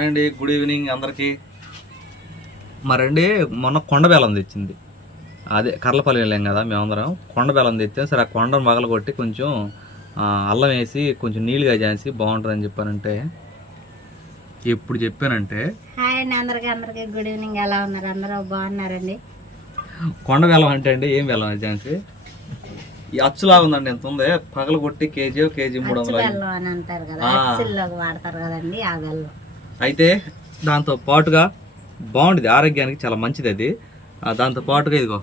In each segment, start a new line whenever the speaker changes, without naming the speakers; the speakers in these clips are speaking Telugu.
హాయ్ అండి గుడ్ ఈవినింగ్ అందరికీ. మరండి మొన్న కొండ బెల్లం తెచ్చింది. అదే కర్లపల్లి వెళ్ళాం కదా మేమందరం. కొండ బెల్లం తెచ్చాం సరే ఆ కొండను మగలు కొట్టి కొంచెం అల్లం వేసి కొంచెం నీళ్ళుగా చేసి బాగుంటుందని చెప్పానంటే ఎప్పుడు చెప్పానంటే
హాయ్ అండి అందరికి అందరికి గుడ్ ఈవినింగ్. ఎలా ఉన్నారు? అందరూ బాగున్నారండి?
కొండ బెల్లం అంటే అండి ఏం బెల్లం అది ఝాన్సీ ఈ అచ్చులాగా ఉందండి ఎంత ఉంది? పగలు కొట్టి కేజీ కేజీ మూడు వందలు
అంటారు కదా వాడతారు కదండి ఆ బెల్లం.
అయితే దాంతో పాటుగా బాగుంటుంది ఆరోగ్యానికి చాలా మంచిది అది. దాంతో పాటుగా ఇదిగో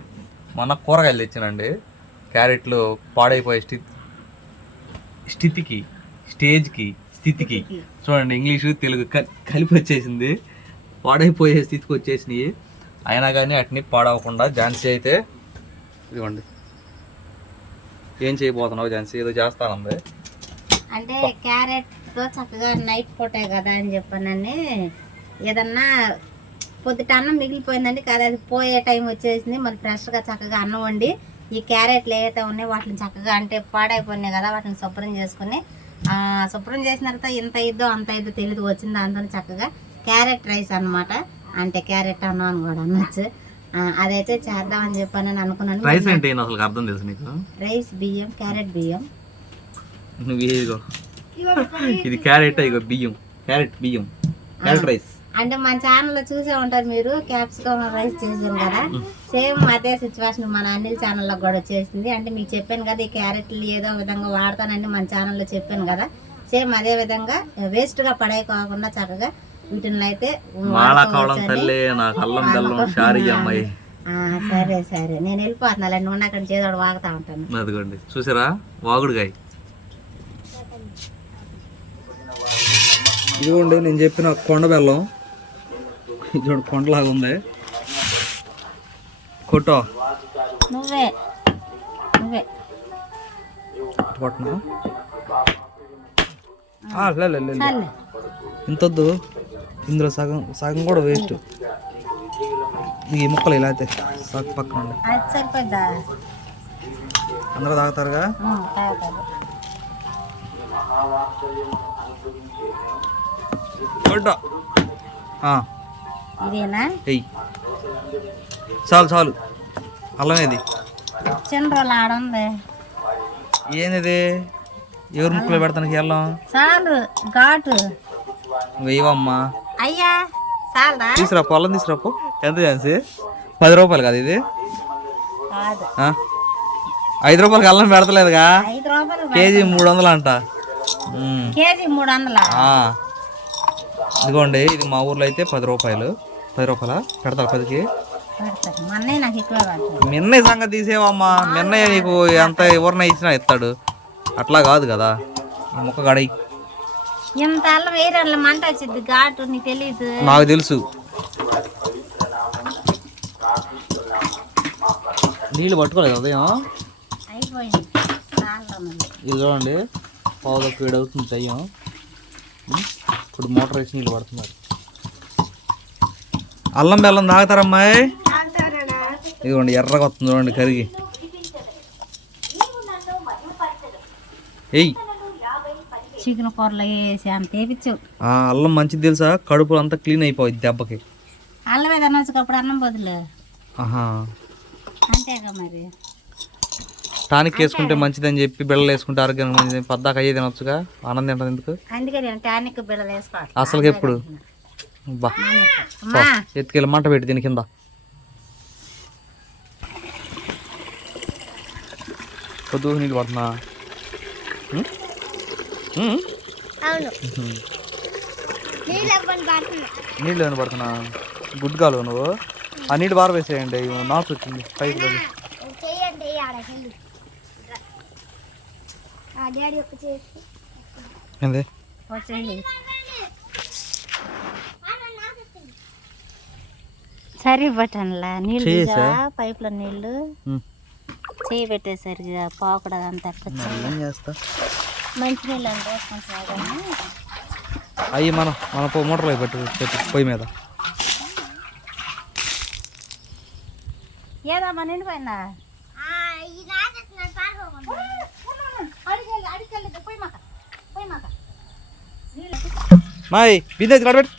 మొన్న కూరగాయలు తెచ్చానండి. క్యారెట్లు పాడైపోయే స్థితి స్థితికి స్టేజ్కి స్థితికి. చూడండి ఇంగ్లీషు తెలుగు క- కలిపి వచ్చేసింది. పాడైపోయే స్థితికి వచ్చేసినాయి. అయినా కానీ వాటిని పాడవకుండా ఝాన్సీ అయితే ఇదిగోండి. ఏం చేయబోతున్నావు ఝాన్సీ? ఏదో చేస్తానంది.
అంటే క్యారెట్ తో చక్కగా నైట్ పూటే కదా అని చెప్పానని ఏదన్నా పొద్దుట అన్నం మిగిలిపోయిందండి కదా అది పోయే టైం వచ్చేసింది. మళ్ళీ ఫ్రెష్గా చక్కగా అన్నం వండి ఈ క్యారెట్లు ఏవైతే ఉన్నాయో వాటిని చక్కగా అంటే పాడైపోయినాయి కదా వాటిని శుభ్రం చేసుకుని శుభ్రం చేసిన తర్వాత ఇంత ఇద్దో అంత ఇద్దో తెలియదు వచ్చింది దాంతో చక్కగా క్యారెట్ రైస్ అన్నమాట. అంటే క్యారెట్ అన్నం అని కూడా అనొచ్చు. ఆ, అదైతే చేద్దామని చెప్పానని అనుకున్నాను.
రైస్ అంటే ఏంటి అసలు అర్థం తెలుసు నీకు?
రైస్ బియ్యం క్యారెట్ బియ్యం.
నువ్వు ఇది క్యారెట్ ఇగో బియ్యం. క్యారెట్ బియ్యం. Carrot rice.
అంటే మన ఛానల్లో చూసే ఉంటారు మీరు క్యాప్సికమ్ రైస్ చేసాం కదా. సేమ్ అదే సిచ్యువేషన్ మన అనిల్ ఛానల్లో కూడా వచ్చేసింది అంటే మీకు చెప్పాను కదా ఈ క్యారెట్లు ఏదో విధంగా వాడతానని మన ఛానల్లో చెప్పాను కదా. సేమ్ అదే విధంగా వేస్ట్గా పడేయకోకుండా చక్కగా వీటిని అయితే సరే సరే. నేను వెళ్ళిపోతున్నా నుండి అక్కడ చేదోడు వాగుతా ఉంటాను.
చూసారా? వాగుడుగాయ. ఇదిగోండి నేను చెప్పిన కొండ బెల్లం. ఇది చూడు కొండలాగా ఉంది. కొట్టో.
నువ్వే. నువ్వే.
కొట్టనా ఇంతొద్దు ఇందులో సగం సగం కూడా వేస్ట్. ఈ ముక్కలు ఇలా అయితే సగం పక్కన ఉండి. అందరూ తాగుతారుగా?
ఇదేనా?
చాలు చాలు. అల్లం ఏది
చిన్న రోజులు ఆడుంది
ఏంది ఎవరు ముక్కలు పెడతానికి అల్లం?
చాలు ఘాటు.
వెయ్యవమ్మా
అయ్యా చాలదా
తీసురా పొలం తీసుకురాపో ఎంత ఛాన్సీ? పది రూపాయలు కదా ఇది? ఐదు రూపాయలకి అల్లం పెడతలేదుగా? కేజీ మూడు వందలు అంట.
కేజీ మూడు వందల.
ఇదిగోండి ఇది మా ఊర్లో అయితే పది రూపాయలు. పది రూపాయల? పెడతారు పదికి? మిన్నయ్య సంగతి తీసేవమ్మా. మిన్నయ్య నీకు ఎంత ఎవరిన ఇచ్చినా ఇస్తాడు. అట్లా కాదు కదా. ముక్క గడై
ఇంత అల్లం వేరే అల్లం మంట వచ్చింది. ఘాటు నీకు
తెలుసు. నీళ్ళు పట్టుకోలేదు ఉదయం. ఇది చూడండి. పావు తక్కువ వేడి అవుతుంది చెయ్యం ఉం? ఇప్పుడు మోటార్ వేసి నీళ్ళు పడుతున్నారు అల్లం బెల్లం తాగుతారమ్మాయి ఇదిగోండి ఎర్రగా వస్తుంది చూడండి కరిగి. ఎయ్
చికెన్ కూరలో వేసి అంత వేపించు
ఆ అల్లం మంచిది తెలుసా? కడుపు అంతా క్లీన్ అయిపోయింది దెబ్బకి.
అల్లం అనొచ్చుకప్పుడు అన్నం బదులు.
ఆహా.
అంతేగా మరి.
టానిక్ వేసుకుంటే మంచిదని చెప్పి బిళ్ళలు వేసుకుంటే ఆరోగ్యానికి మంచిది పద్దాక అయ్యే తినొచ్చుగా ఆనందం తింటది ఎందుకు?
అందుకే నేను టానిక్ బిళ్ళలు వేసుకోవాలి.
అసలుకి ఎప్పుడు? బా ఎత్తుకెళ్ళి మంట పెట్టి దీని కింద. పొద్దు నీళ్ళు పడుతున్నా. నీళ్ళు ఏమైనా పడుతున్నా? గుడ్గాలు నువ్వు? ఆ నీళ్ళు బార వేసేయండి ఇవి నాచు ఏంది?
వచ్చేయి సరి బట్టన్లా నీళ్ళు? పైపులో నీళ్ళు. చేయి పెట్టేసరికి పోకూడదు అంత
చేస్తా?
మంచి నీళ్ళు అంటే
అవి మనం మన మోటార్లో పెట్టు పెట్టు పొయ్యి మీద.
ఏదమ్మా నిండిపోయిందా?
మాయ్ బిందె కడబెట్టు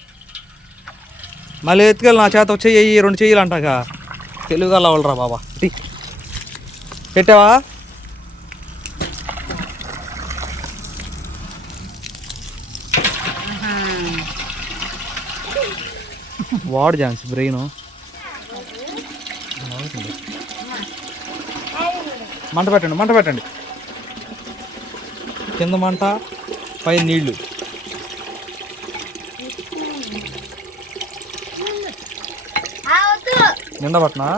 మళ్ళీ ఎత్తుకెళ్ళి నా చేత ఒక చెయ్యి రెండు చెయ్యలు అంటాక. తెలుగు వాళ్ళరా బాబా. పెట్టావా? వాడు ఛాన్స్ బ్రెయిన్. మంట పెట్టండి మంట పెట్టండి. కింద మంట పై నీళ్ళు
ఆ, వద్దు.
నిండా పట్టనా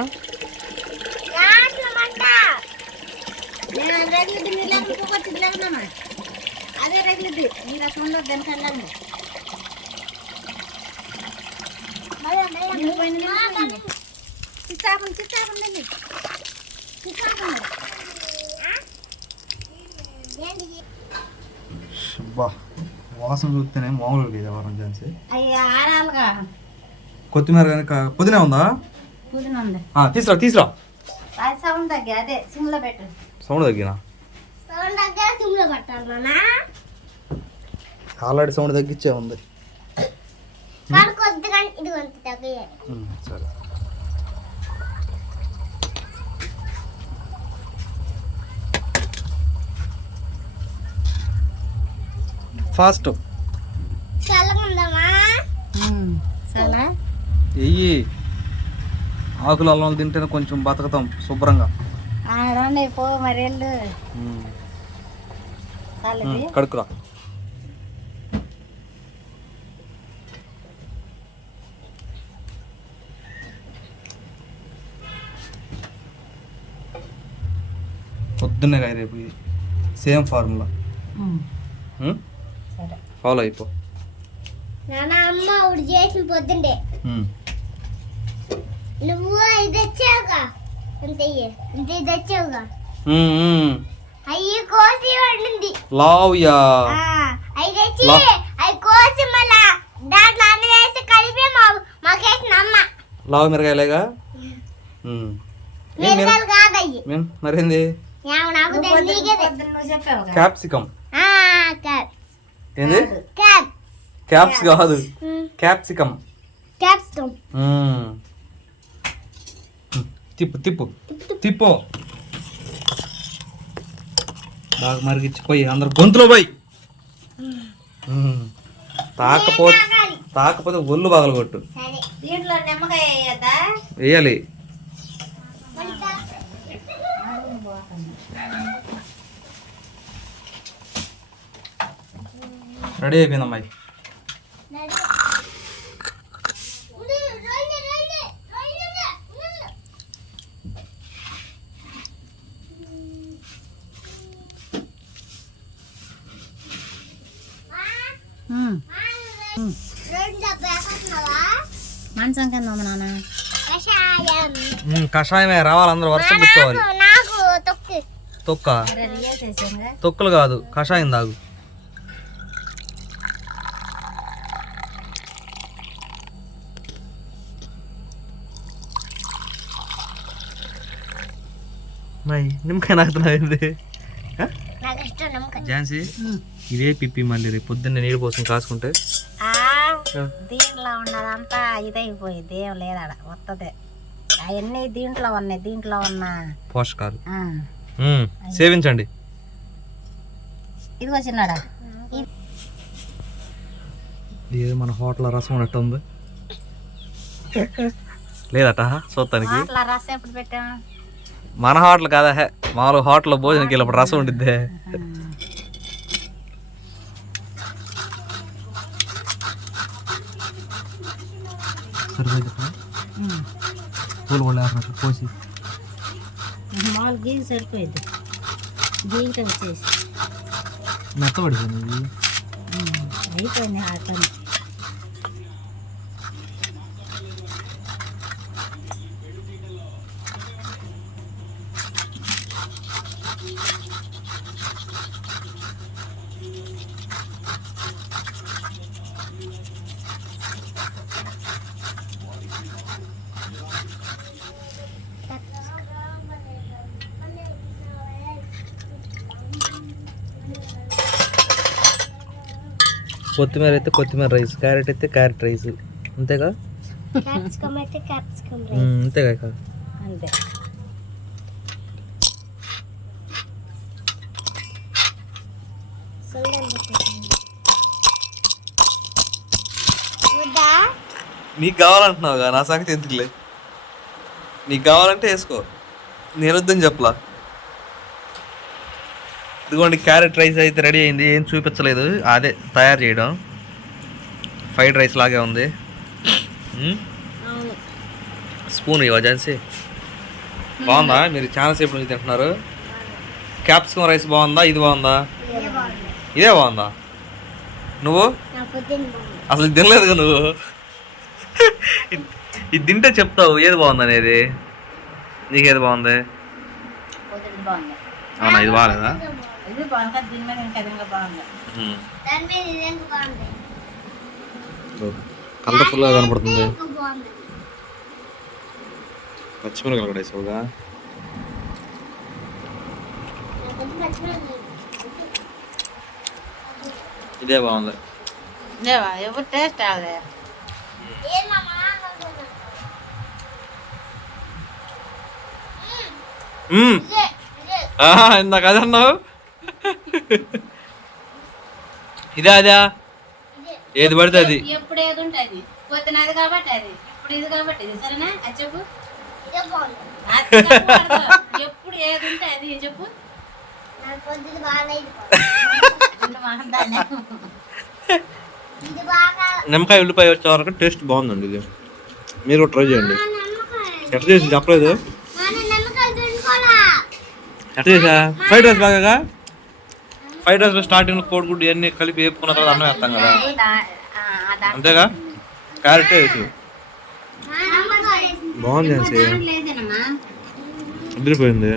నేను అది రగిలిద్ది, నీ లేకుండా ఇంకొకటి లేకున్నామా? అదే రగిలిద్ది మీరు అసలు ఉండదు దానికి వెళ్ళండి నిండిపోయింది, నిండిపోయింది. చిచ్చాపండి చిచ్చాపండి అండి చిచ్చాపండి
బా వాసన చూస్తేనే మామూలు లేదు వారం ఛాన్స్
అయ్యి
కొత్తిమీర కానీ పుదీనా ఉందా తీసురా తీసురా
సౌండ్ తగ్గి అదే సిమ్లో పెట్టు.
సౌండ్ తగ్గినా?
సౌండ్ తగ్గా సిమ్లో పెట్టాలి
ఆల్రెడీ సౌండ్ తగ్గించే ఉంది. సరే. ఫాస్ట్.
చల్లకుందామా చాలా
వెయ్యి ఆకులు అల్లం తింటేనే కొంచెం బతకతాం శుభ్రంగా.
పో మరి
కడుక్కురా. పొద్దున్నే కాయ రేపు ఇది. Same formula. ఫాలో అయిపో.
నాన్న అమ్మ చేసిన పొద్దుండే. నువ్వు ఇది తెచ్చావుగా? అంతే ఇంత ఇది తెచ్చావుగా?
ఉమ్, ఉమ్.
అయ్యి కోసి వండింది.
లావుయా?
అవి తెచ్చి
లా.
అవి కోసి మళ్ళా దాంట్లో అన్ని వేసి కలిపి మా మాకేసిన అమ్మ
లావు
కాదయ్యి?
మరేంది? క్యాప్సికమ్
క్యాప్
ఏంది?
Cap
caps. కాదు. Capsicum
capsicum.
తిప్పు తిప్పు. తిప్పు. బాగా మరిగిచ్చి పోయి అందరు గొంతులో పోయి. తాకపోతే తాకపోతే ఒళ్ళు
వేయద్దా?
వేయాలి. రెడీ అయిపోయింది అమ్మాయి.
ఉంది నాన్న.
కషాయమే రావాలి అందరూ వరుస కూర్చోవాలి.
నాకు తొక్కు.
తొక్క. తొక్కులు కాదు కషాయం తాగు. మై నిమ్మకాయ నాకుతున్నావు ఝాన్సీ ఇదే పిప్పి మళ్ళీ రేపు పొద్దున్నే నీళ్ళు పోసుకుని కాసుకుంటే
దీంట్లో ఉన్నదంతా ఇదైపోయింది. ఏం లేదాడ వస్తుంది అవన్నీ దీంట్లో ఉన్నాయి దీంట్లో ఉన్న
పోషకాలు. సేవించండి.
ఇదిగో చిన్నాడా.
ఏదో మన హోటల్ రసం ఉన్నట్టు ఉంది. లేదట చూస్తానికి మన హోటల్ కాదా హే? మామూలు హోటల్లో భోజనంకి వెళ్ళినప్పుడు రసం ఉండిద్దే. పూలు కూడా లేకపోతే పోసి
మామూలు సరిపోయింది దీంట్లో వచ్చేసి
మెత్తబడిపోయింది ఇది.
అయిపోయింది ఆ
కొత్తిమీర అయితే కొత్తిమీర రైస్ క్యారెట్ అయితే క్యారెట్ రైస్. అంతేగా?
క్యాప్సికమ్ అయితే క్యాప్సికమ్
అంతే. కాక
అంతే
వద్దా?
నీకు కావాలంటున్నావుగా నా సంగతి ఎందుకులే? నీకు కావాలంటే వేసుకో. నేను వద్దని చెప్పలా. ఇదిగోండి క్యారెట్ రైస్ అయితే రెడీ అయింది. ఏం చూపించలేదు. అదే తయారు చేయడం. ఫ్రైడ్ రైస్ లాగే ఉంది. స్పూన్ ఇవ్వ ఝాన్సీ బాగుందా? మీరు చాలా సేపు నుంచి తింటున్నారు. క్యాప్సికమ్ రైస్ బాగుందా? ఇది బాగుందా? ఇదే బాగుందా. నువ్వు? అసలు ఇది తినలేదుగా నువ్వు? ఇది- తింటే చెప్తావు ఏది బాగుంది అనేది? నీకేది బాగుంది? అవునా ఇది బాగాలేదా?
ఇది బాగుంది దీని మీద ఇంకా ఇంకా బాగుంది
దాని మీద ఇది ఇంకా బాగుంది
కలర్ఫుల్గా కనపడుతుంది
ఇంకా బాగుంది
పచ్చిమిరకాయలు కూడా వేసావుగా. ఇదే బాగుంది
లేవా ఎవరు టేస్ట్
ఆహా, ఇందాక అదే అన్నావు ఇదే అదే? ఏది పడితే అది.
ఎప్పుడు ఏది ఉంటుంది పొద్దున అది కాబట్టి అది. ఇప్పుడు ఇది కాబట్టి ఇది సరేనా? అది చెప్పు.
ఇదే బాగుంది
అది చెప్పకూడదు. ఎప్పుడు ఏది ఉంటే అది చెప్పు.
నిమ్మకాయ ఉల్లిపాయ వచ్చే వరకు టేస్ట్ బాగుందండి ఇది. మీరు ట్రై చేయండి. ఎట్లా చేసి చెప్పలేదు. ఎట్లా చేసా? ఫ్రైడ్ రైస్ బాగా ఫ్రైడ్ స్టార్టింగ్ కోడిగుడ్డు ఇవన్నీ కలిపి వేపుకున్న తర్వాత అన్నం వేస్తాం కదా. అంతేగా? క్యారెట్ వేసు బాగుంది అదిరిపోయింది.